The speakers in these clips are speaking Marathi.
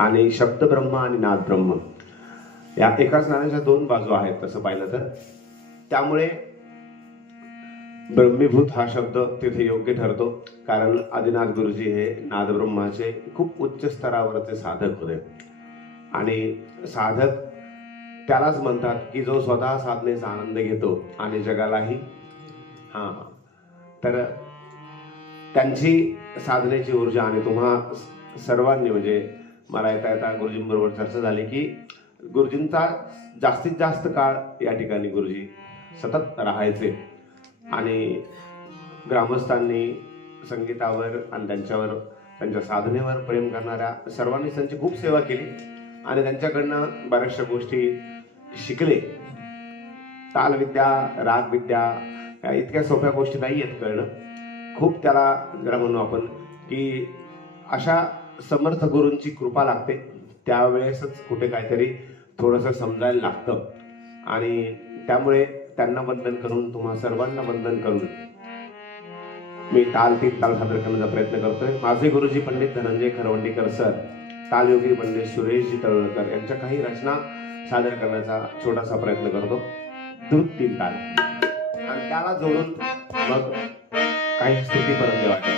आणि शब्द ब्रह्म आणि नाद ब्रह्म या एकाच नाण्याच्या दोन बाजू आहेत तसं पाहिलं तर. त्यामुळे ब्रह्मीभूत हा शब्द तिथे योग्य ठरतो, कारण आदिनाथ गुरुजी हे नादब्रह्माचे खूप उच्च स्तरावरचे साधक होते. आणि साधक त्यालाच म्हणतात की जो स्वतः साधनेचा आनंद घेतो आणि जगालाही. तर त्यांची साधनेची ऊर्जा आणि तुम्हा सर्वांनी म्हणजे मला येता येता गुरुजींबरोबर चर्चा झाली की गुरुजींचा जास्तीत जास्त काळ या ठिकाणी गुरुजी सतत राहायचे आणि ग्रामस्थांनी संगीतावर आणि त्यांच्या साधनेवर प्रेम करणाऱ्या सर्वांनी त्यांची खूप सेवा केली आणि त्यांच्याकडनं बऱ्याचशा गोष्टी शिकले. तालविद्या, रागविद्या या इतक्या सोप्या गोष्टी नाही आहेत कळणं. खूप त्याला जरा म्हणू आपण की अशा समर्थ गुरूंची कृपा लागते, त्यावेळेसच कुठे काहीतरी थोडंसं समजायला लागतं. आणि त्यामुळे त्यांना वंदन करून तुम्हा सर्वांना वंदन करून मी तीन ताल सादर करण्याचा प्रयत्न करतोय. माझे गुरुजी पंडित धनंजय खरवंडीकर सर, तालयोगी पंडित सुरेशजी तळवळकर यांच्या काही रचना सादर करण्याचा छोटासा प्रयत्न करतो. द्रुत 3 ताल आणि त्याला जोडून मग काही स्तुतीपर्यंत देवाच्या.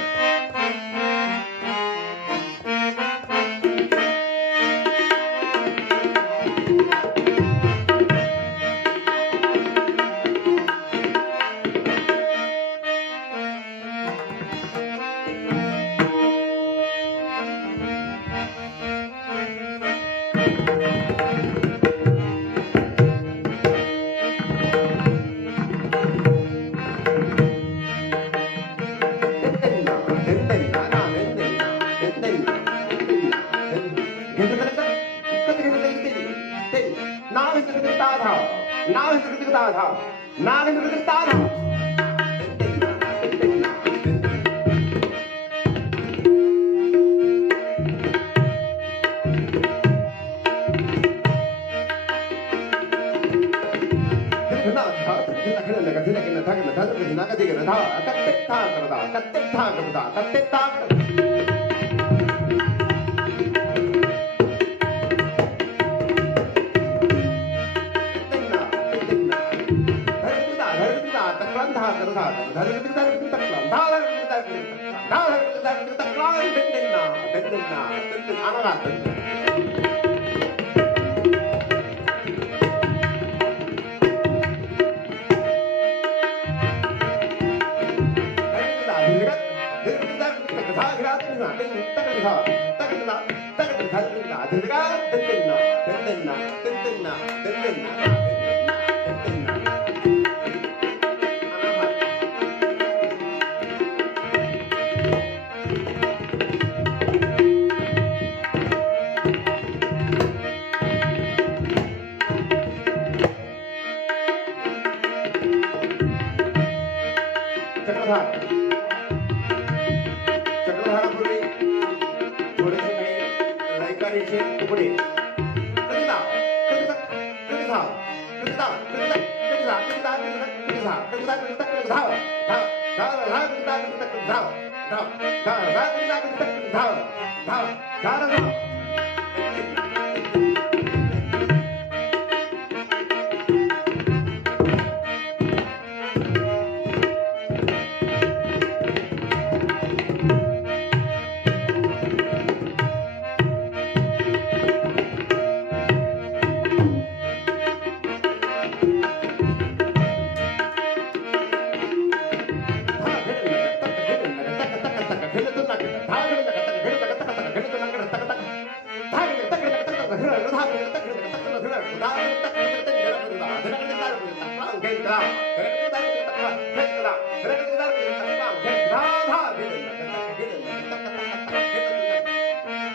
चक्रधारापूर्वी थोडेसे काही लयकारीचे तुकडे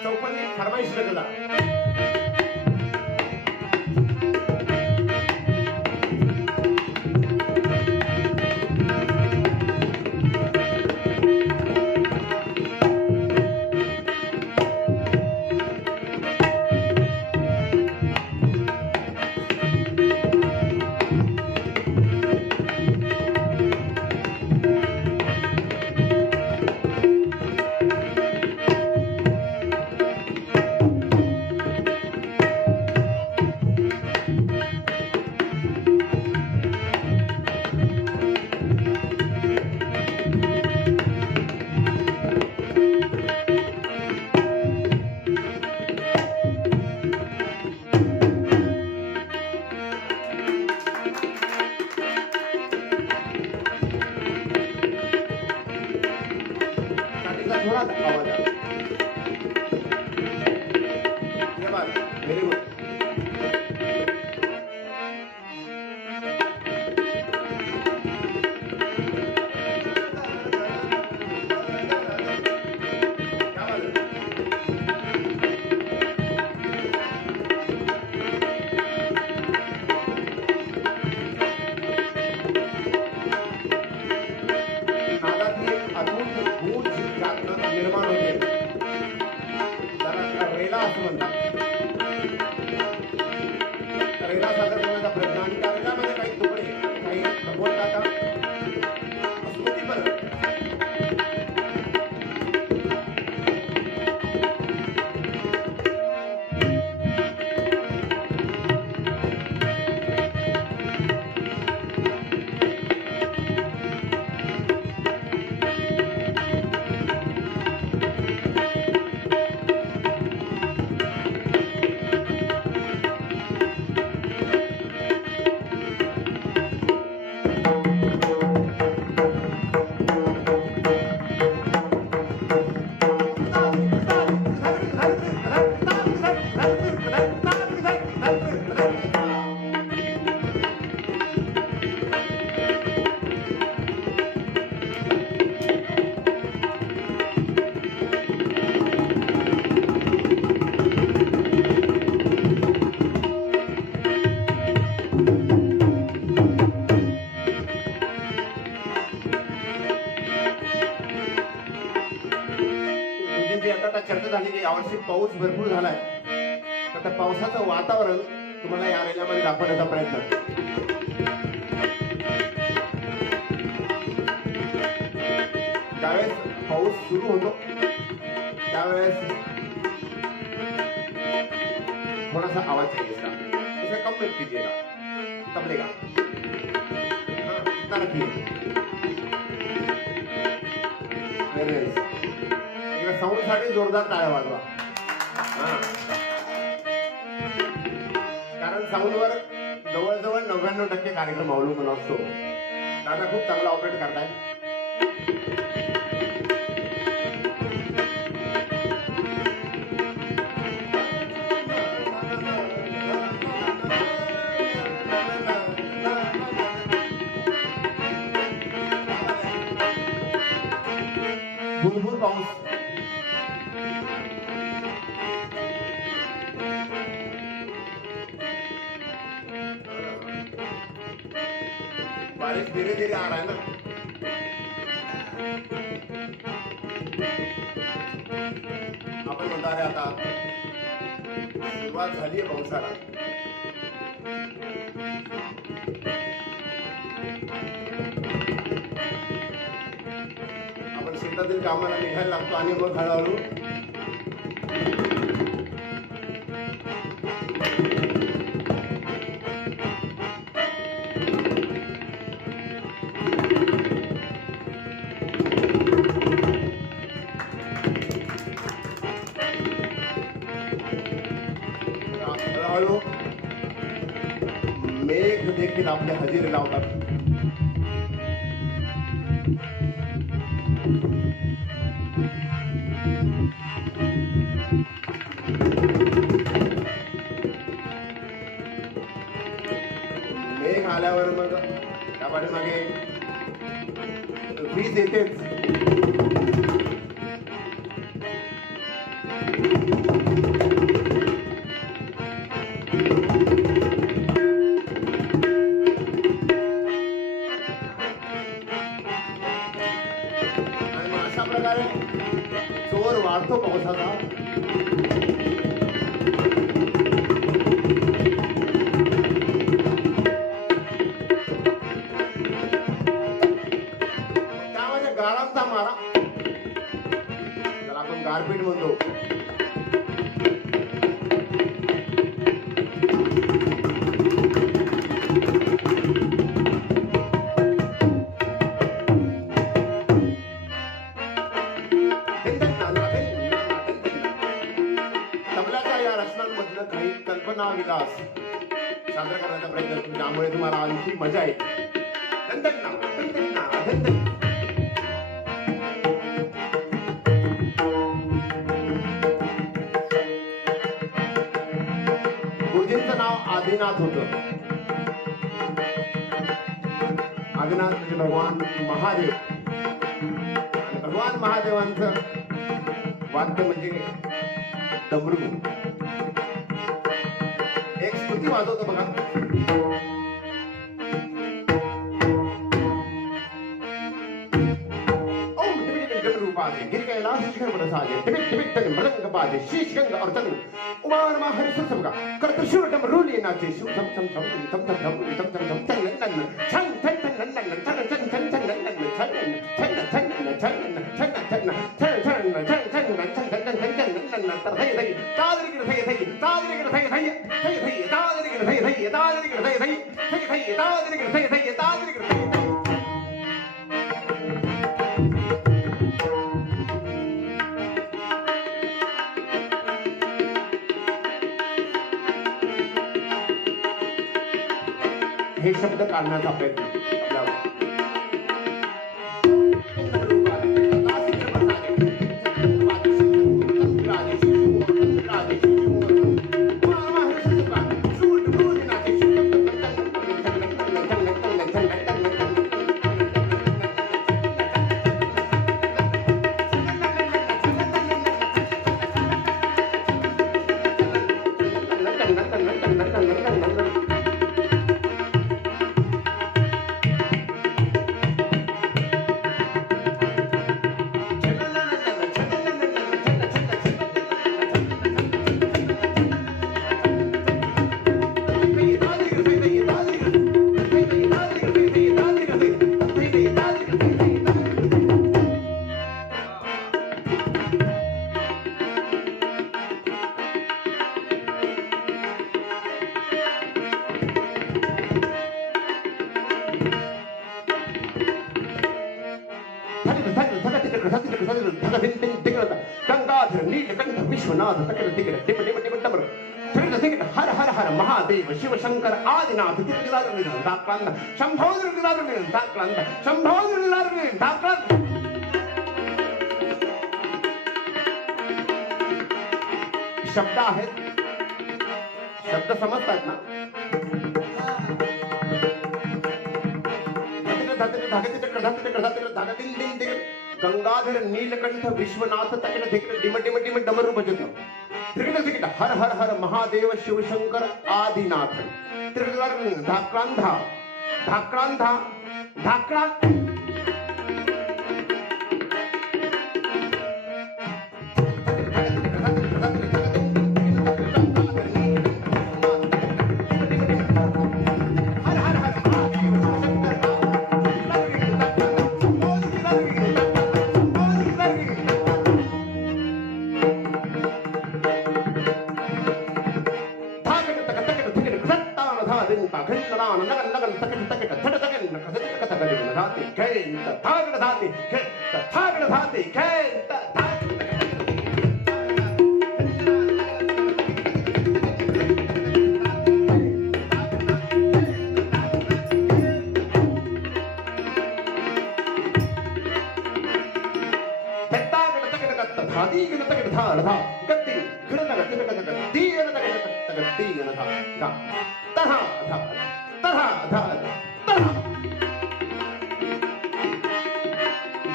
चौपन्नी फरमाईश लगला. बात, व्हेरी गुड. नादाची एक अद्भुत गूंज त्यातनं निर्माण होते. त्याला रेला असं म्हणतात. रेला सादर करण्याचा प्रयत्न आणि त्या रेलामध्ये काही तुकडे काही प्रबोधकाचा स्मृतीपरक आता चर्चा झाली की यावर्षी पाऊस भरपूर झालाय. तर त्या पावसाचं वातावरण तुम्हाला या रेल्यामध्ये दाखवण्याचा प्रयत्न. ज्यावेळेस पाऊस सुरू होतो त्यावेळेस थोडासा आवाज चाहिए इसका, इसे कम में कीजिएगा, तबले का इतना रखिए. साऊंड साठी जोरदार टाळ्या वाजवा. कारण साऊंडवर जवळजवळ 99% कार्यक्रम अवलंबून असतो. दादा खूप चांगला ऑपरेट करताय. भुरभुर पाऊस. बारिश धीरे धीरे आ रहा है ना. आपण म्हणता रे आता सुरुवात झाली आहे पावसाला. आपण शेतातील कामाला निघायला लागतो आणि मग हळूहळू हळूहळू मेघ देखील आपल्या हजेरी लावतात. मेघ आल्यावर मग त्या पाठीमागे वीज येतेच. अशा प्रकारे जोर वाढतो पावसाचा. त्यामध्ये गारांचा मारा, ज्याला आपण गारपीट म्हणतो, काही कल्पना विलास सादर करण्याचा प्रयत्न करतो. त्यामुळे तुम्हाला आणखी मजा येते. नाव आदिनाथ होतं. आदिनाथ म्हणजे भगवान महादेव. आणि भगवान महादेवांचं वाद्य म्हणजे डमरू. एक स्तुती वाजवतो बघा. हे शब्द काढण्याचा प्रयत्न गंगाधर नीलकंठ विश्वनाथ तकड़ तिकड़ टिप टिप टिप टबर तिकड़ तिकड़ हर हर हर महादेव शिव शंकर आदिनाथ तिकड़ दाक्रांत शंभो दाक्रांत शंभो दाक्रांत. शब्द आहेत, शब्द समजतात ना. गंगाधर नीलकंठ विश्वनाथ तकड़ तिकड़ डिम डिम डिम डमरू बजतो. तिकड़ तिकड़ हर हर हर महादेव शिवशंकर आदिनाथ तिकड़ धाक्रांधा धाक्रांधा धाक्रा.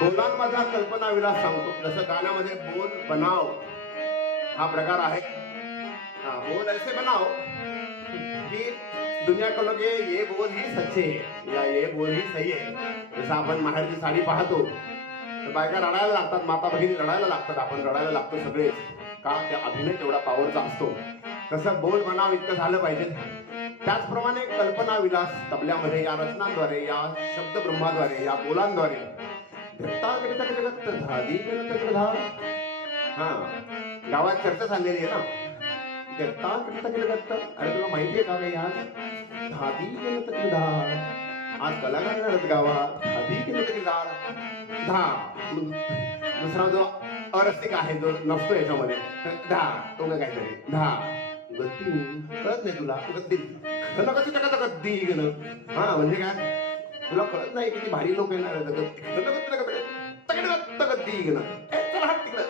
बोलांमधला कल्पना विलास सांगतो. जसं गाण्यामध्ये बोल बनाव हा प्रकार आहे. बोल ऐसे बनाओ की दुनिया को लगे ये बोल ही सच्चे है या ये बोल ही सही है. जसं आपण माहेरची साडी पाहतो तर बायका रडायला लागतात, माता भगिनी रडायला लागतात, आपण रडायला लागतो सगळे. का? त्या अभिनय तेवढा पॉवरचा असतो. तसं बोल बनाव इतकं झालं पाहिजे. त्याचप्रमाणे कल्पना विलास तबल्यामध्ये या रचनांद्वारे, या शब्दब्रह्माद्वारे, या बोलांद्वारे गावात चर्चा झालेली आहे ना. अरे तुला माहितीये का काही आज धादी केलं तर धार. आज कलाकार येणार गावात. धादी केलं तरी धार धा. दुसरा जो अरस्तिक आहे जो नसतो याच्यामध्ये धा, तो काहीतरी धा गद्दी. कळत नाही तुला गद्दी कशी टाका गद्दी गेलं. हा म्हणजे काय तुला कळत नाही किती भारी लोक येणार आहेत. गद्दी गेलं. चला हात तिकडं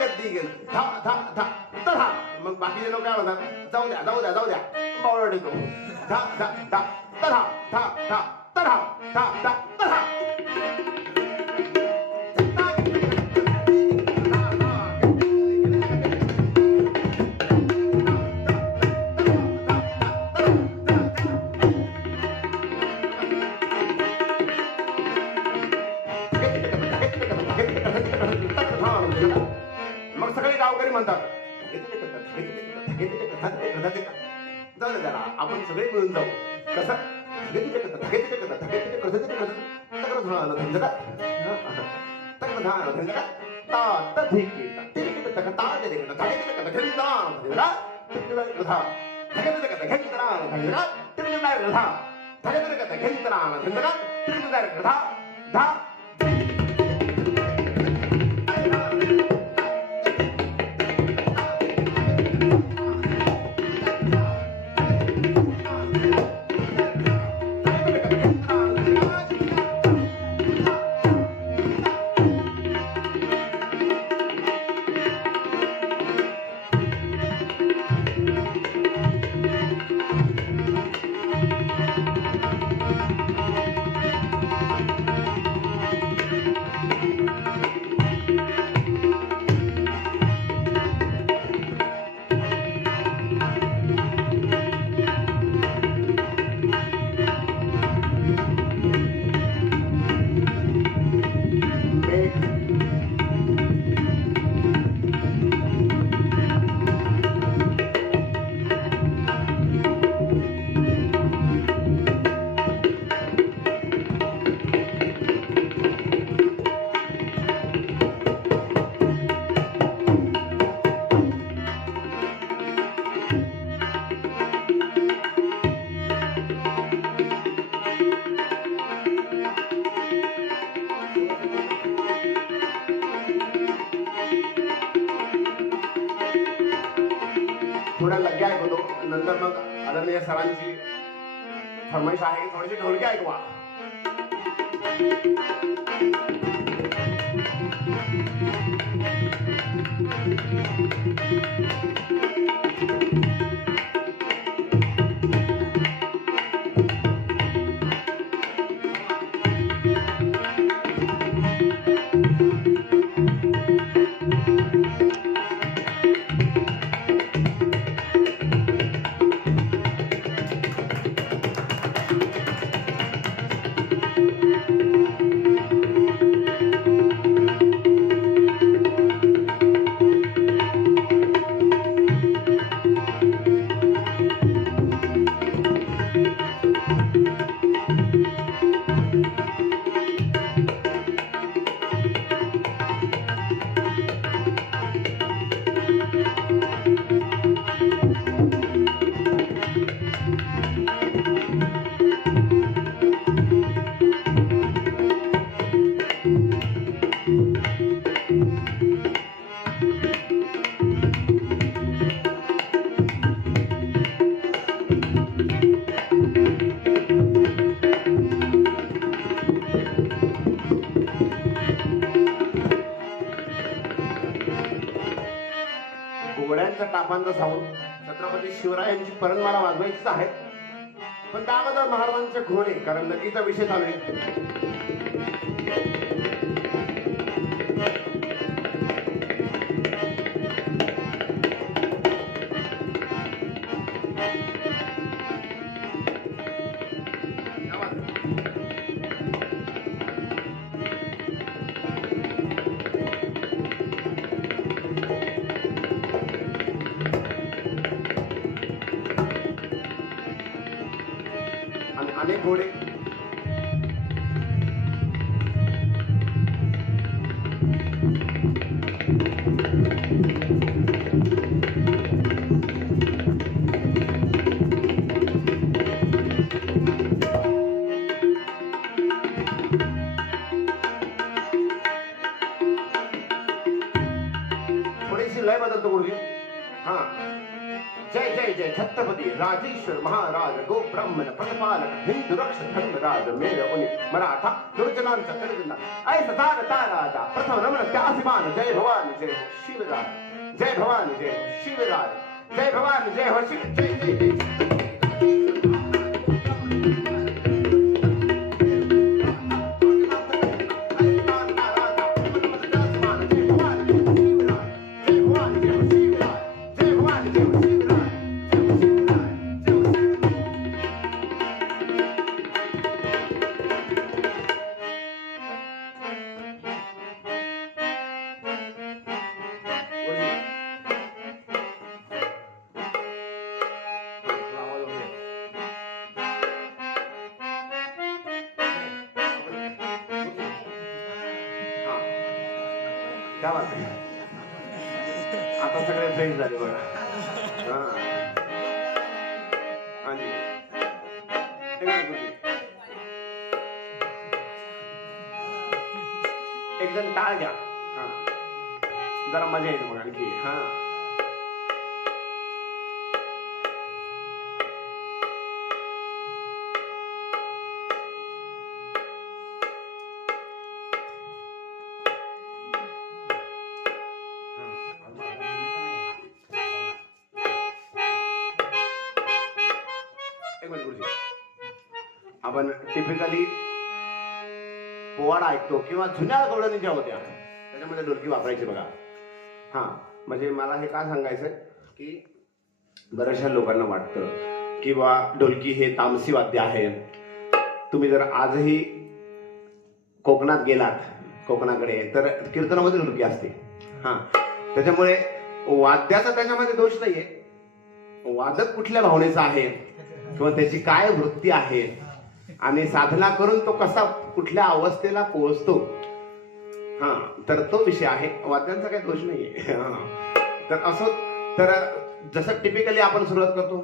गद्दी गेलं. धा धा धा तधा मग बाकीचे लोक काय म्हणतात, जाऊ द्या जाऊ द्या जाऊ द्या, बावळट येतो. धा धा धा तधा धा धा तधा धा धा तधा. मग सगळे गावकरी म्हणतात, जाऊ दे जरा, आपण सगळे मिळून जाऊ. कसं थोड्या लग्या ऐकवतो, नंतर मग आदरणीय सरांची फरमाईश आहे, थोडीशी ढोलकी ऐकवा. घोड्यांच्या टापांचा साऊंड छत्रपती शिवरायांची परंपरा वाजवायचीच आहे, पण त्या अगोदर महाराजांचे घोडे, कारण नदीचा विषय चालू आहे. अनेक घोडे थोडीशी लय बदलतो गुरुजी. हा, जय जय जय छत्रपती राजेश्वर महाराज गो ब्राह्मण प्रतिपालक हिंदू रक्ष धर्मराज मेर उनी मराठा दुर्जनांचा कर्जना ऐसा तारता राजा प्रथम रमण त्यासिमान जय भवानी जय शिवराज जय भवानी जय शिवराज जय भवानी जय हो शिव जय जय जय क्या बात आहे आता सगळे फ्रेंड झाले बघा हा आणि एकदम टाळ घ्या हा जरा मजा येते मग आणखी हा आपण टिपिकली पोवाडा ऐकतो किंवा जुन्या गवळणी ज्या होत्या त्याच्यामध्ये ढोलकी वापरायची बघा हा म्हणजे मला हे काय सांगायचंय की बऱ्याचशा लोकांना वाटतं की बा ढोलकी हे तामसी वाद्य आहे. तुम्ही जर आजही कोकणात गेलात कोकणाकडे तर कीर्तनामध्ये ढोलकी असते हा त्याच्यामुळे वाद्याचा त्याच्यामध्ये दोष नाहीये. वादक कुठल्या भावनेचा आहे किंवा त्याची काय वृत्ती आहे आणि साधना करून तो कसा कुठल्या अवस्थेला पोहोचतो हा तर तो विषय आहे. वाद्यांचा काही दोष नाहीये तर असं तर जसं टिपिकली आपण सुरुवात करतो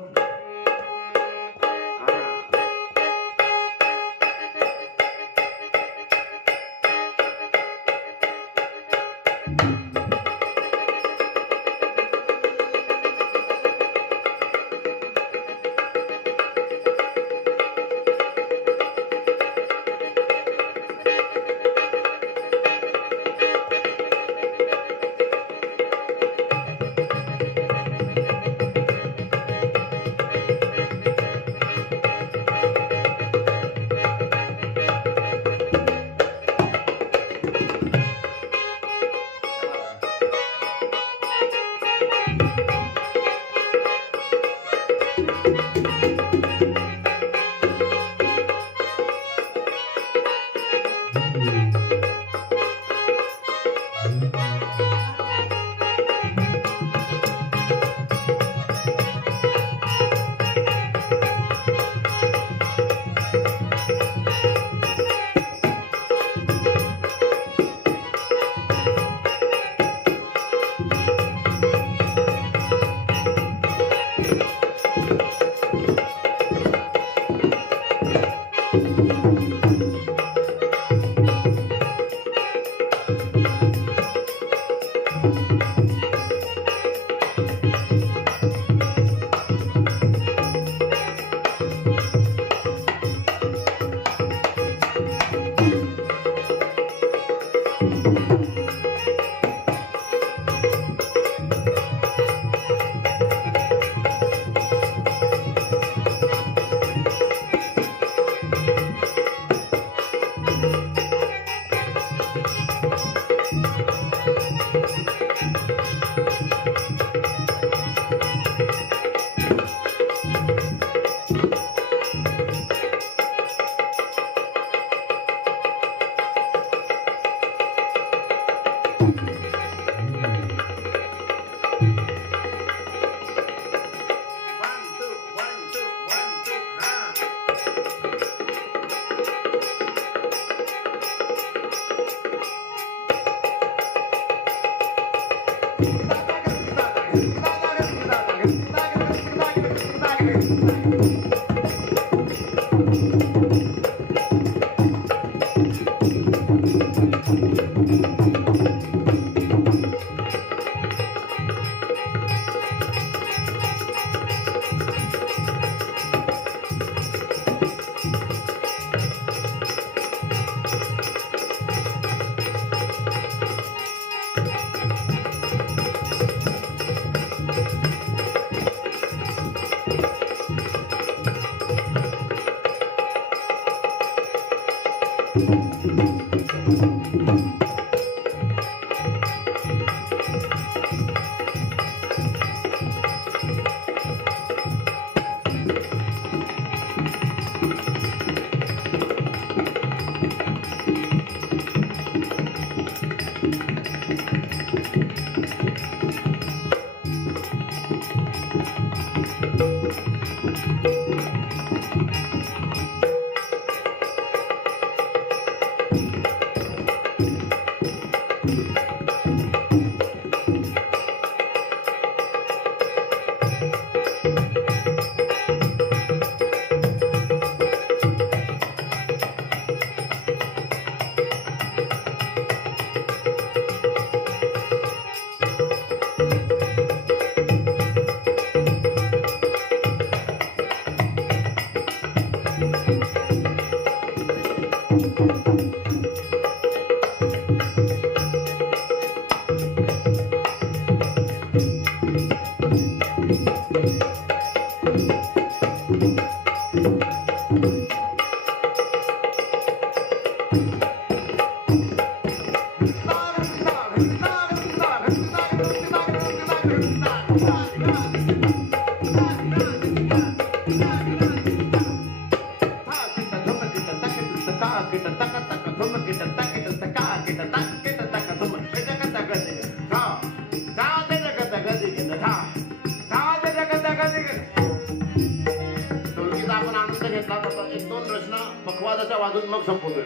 आपण आनंद घेतला तर एक दोन रचना पखवादाच्या वाजून मग संपवतोय.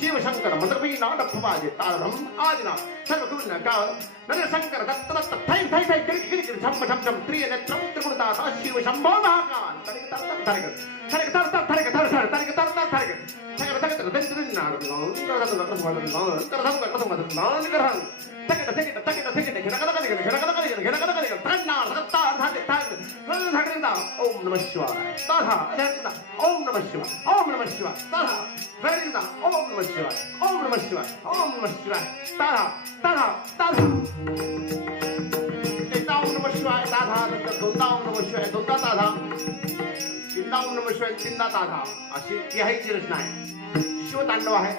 शिवशंकर मंत्रवीनाडफवाजे तारम आदिना सर्वगुण गाव नरशंकर दत्त दत्त थै थै थै गिर गिर झम झम झम त्रिय नेत्रम त्रिगुणदाता शिव शंभो महाकाल तरिक तर तरिक तरिक तर तर तरिक तर तर तरिक तर तर तरिक तरिक तरिक तर दिन नार कर कर कर कर ओम नमः शिवाय ताधा ओम नमः शिवाय ओम नमः शिवाय ताधा very good ओम नमः शिवाय ओम नमः शिवाय ओम नमः शिवाय ताधा ताधा ताधा एकदा ओम नमः शिवाय ताधा नंतर दोनदा ओम नमः शिवाय दोनदा ताधा तीनदा ओम नमः शिवाय तीनदा ताधा अशी तिहाईची रचना आहे. शिवतांडव आहे.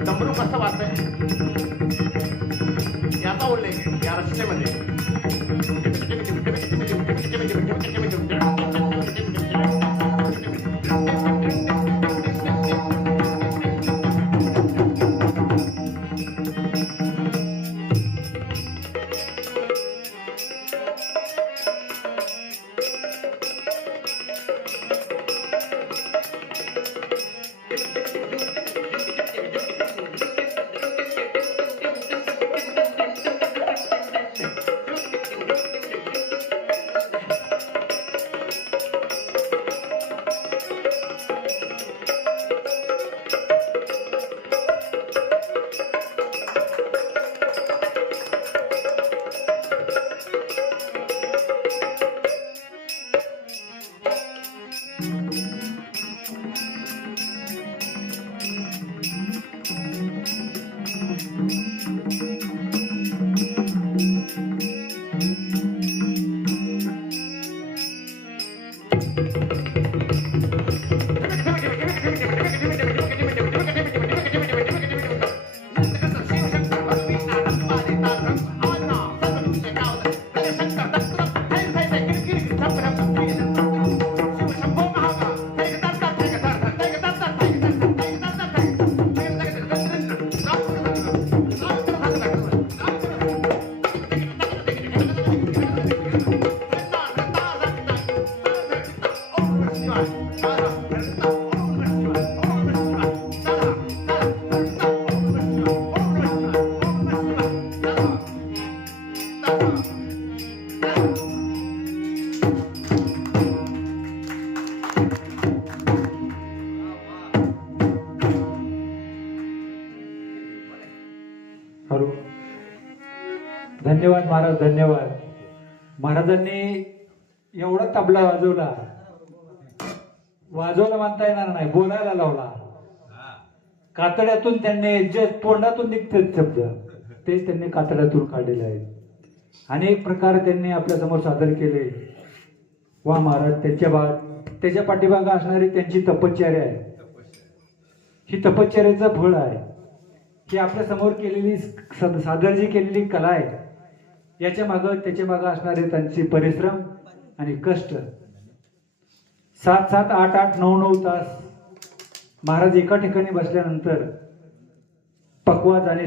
डमरू कसं वाचतंय याचा उल्लेख या रचनेमध्ये धन्यवाद महाराज, धन्यवाद. महाराजांनी एवढा तबला वाजवला म्हणता येणार नाही, बोलायला लावला. कातड्यातून त्यांनी जे तोंडातून निघतात शब्द तेच त्यांनी कातड्यातून काढलेले आहेत. अनेक प्रकार त्यांनी आपल्या समोर सादर केले. वा महाराज, त्याच्या पाठीमागे असणारी त्यांची तपश्चर्या आहे. ही तपश्चर्याचं फळ आहे. ही आपल्या समोर केलेली सादर जी केलेली कला आहे, त्याच्या मागं असणारे त्यांचे परिश्रम आणि कष्ट. 7-7, 8-8, 9-9 तास महाराज एका ठिकाणी बसल्यानंतर पकवाज आणि